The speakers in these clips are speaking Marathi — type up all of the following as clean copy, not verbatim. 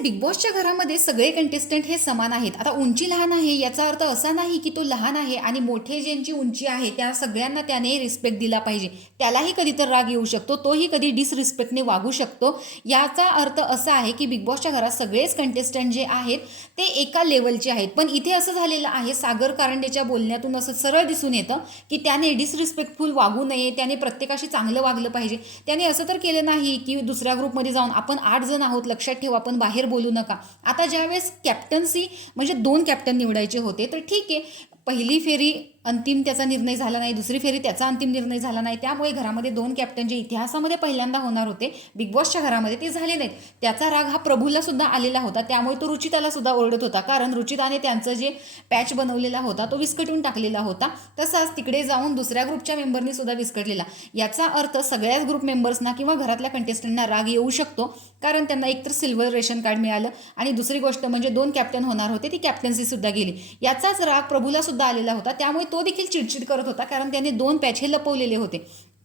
गाईज बिग बॉसच्या घरामध्ये सगळे कंटेस्टंट हे समान आहेत. आता उंची लहान आहे याचा अर्थ असा नाही की तो लहान आहे आणि मोठे ज्यांची उंची आहे त्या सगळ्यांना त्याने रिस्पेक्ट दिला पाहिजे. त्यालाही कधी तर राग येऊ शकतो, तोही कधी डिसरिस्पेक्टने वागू शकतो. याचा अर्थ असा आहे की बिग बॉसच्या घरात सगळेच कंटेस्टंट जे आहेत ते एका लेवलचे आहेत. पण इथे असं झालेलं आहे, सागर कारंडेच्या बोलण्यातून असं सरळ दिसून येतं की त्याने डिसरिस्पेक्टफुल वागू नये, त्याने प्रत्येकाशी चांगलं वागलं पाहिजे. त्याने असं तर केलं नाही की दुसऱ्या ग्रुपमध्ये जाऊन आपण 8 जण आहोत, लक्षात ठेवा, आपण बाहेर बोलू नका. आता ज्यावेळेस कॅप्टन्सी म्हणजे 2 कॅप्टन निवडायचे होते तर ठीक आहे, पहिली फेरी अंतिम त्याचा निर्णय झाला नाही, दुसरी फेरी त्याचा अंतिम निर्णय झाला नाही, त्यामुळे घरामध्ये 2 कॅप्टन जे इतिहासामध्ये पहिल्यांदा होणार होते बिग बॉसच्या घरामध्ये ते झाले नाहीत. त्याचा राग हा प्रभूला सुद्धा आलेला होता, त्यामुळे तो रुचिताला सुद्धा ओरडत होता, कारण रुचिताने त्यांचं जे पॅच बनवलेला होता तो विस्कटून टाकलेला होता. तसाच तिकडे जाऊन दुसऱ्या ग्रुपच्या मेंबरनी सुद्धा विस्कटलेला. याचा अर्थ सगळ्याच ग्रुप मेंबर्सना किंवा घरातल्या कंटेस्टंटना राग येऊ शकतो, कारण त्यांना एकतर सिल्वर रेशन कार्ड मिळालं आणि दुसरी गोष्ट म्हणजे 2 कॅप्टन होणार होते, ती कॅप्टन्सी सुद्धा गेली. याचाच राग प्रभूला सुद्धा आलेला होता, त्यामुळे तो देखील चिडचिड करत होता, कारण त्याने 2 पॅच हे लपवलेले होते,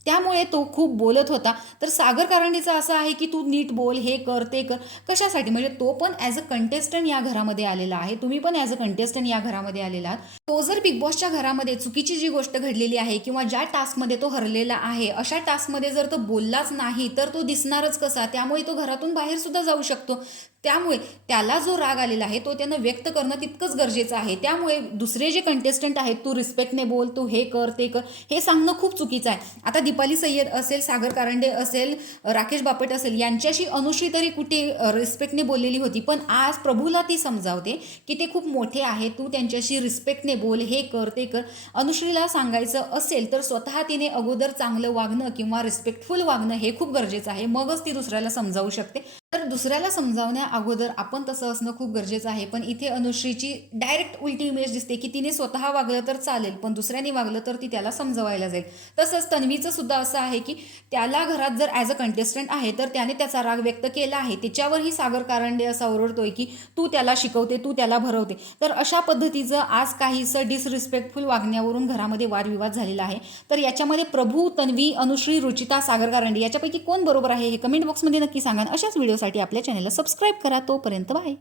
त्यामुळे तो खूप बोलत होता. तर सागर कारंडेचं असं आहे की तू नीट बोल, हे कर ते कर, कशासाठी, म्हणजे तो पण ॲज अ कंटेस्टंट या घरामध्ये आलेला आहे, तुम्ही पण ॲज अ कंटेस्टंट या घरामध्ये आलेला आहात. तो जर बिग बॉसच्या घरामध्ये चुकीची जी गोष्ट घडलेली आहे किंवा ज्या टास्कमध्ये तो हरलेला आहे अशा टास्कमध्ये जर तो बोललाच नाही तर तो दिसणारच कसा, त्यामुळे तो घरातून बाहेर सुद्धा जाऊ शकतो. त्यामुळे त्याला जो राग आलेला आहे तो त्यानं व्यक्त करणं तितकंच गरजेचं आहे. त्यामुळे दुसरे जे कंटेस्टंट आहेत, तू रिस्पेक्टने बोल, तू हे कर ते कर, हे सांगणं खूप चुकीचं आहे. आता दीपाली सय्यद असेल, सागर कारंडे असेल, राकेश बापट असेल, यांच्याशी अनुश्री तरी कुठे रिस्पेक्टने बोललेली होती, पण आज प्रभूला ती समजावते की ते खूप मोठे आहे, तू त्यांच्याशी रिस्पेक्टने बोल, हे कर ते कर. अनुश्रीला सांगायचं असेल तर स्वतः तिने अगोदर चांगलं वागणं किंवा रिस्पेक्टफुल वागणं हे खूप गरजेचं आहे, मगच ती दुसऱ्याला समजावू शकते. तर दुसऱ्याला समजावण्या अगोदर आपण तसं असणं खूप गरजेचं आहे. पण इथे अनुश्रीची डायरेक्ट उलटी इमेज दिसते की तिने स्वतः वागलं तर चालेल, पण दुसऱ्याने वागलं तर ती त्याला समजवायला जाईल. तसंच तन्वीचं सुद्धा असं आहे की त्याला घरात जर ॲज अ कंटेस्टंट आहे तर त्याने त्याचा राग व्यक्त केला आहे, त्याच्यावरही सागर कारंडे असा ओरडतोय की तू त्याला शिकवते, तू त्याला भरवते. तर अशा पद्धतीचं आज काहीसं डिसरिस्पेक्टफुल वागण्यावरून घरामध्ये वादविवाद झालेला आहे. तर याच्यामध्ये प्रभू, तन्वी, अनुश्री, रुचिता, सागर कारंडे याच्यापैकी कोण बरोबर आहे हे कमेंट बॉक्समध्ये नक्की सांगा. अशाच व्हिडिओसाठी आपल्या चॅनलला सबस्क्राईब करा. तोपर्यंत बाय.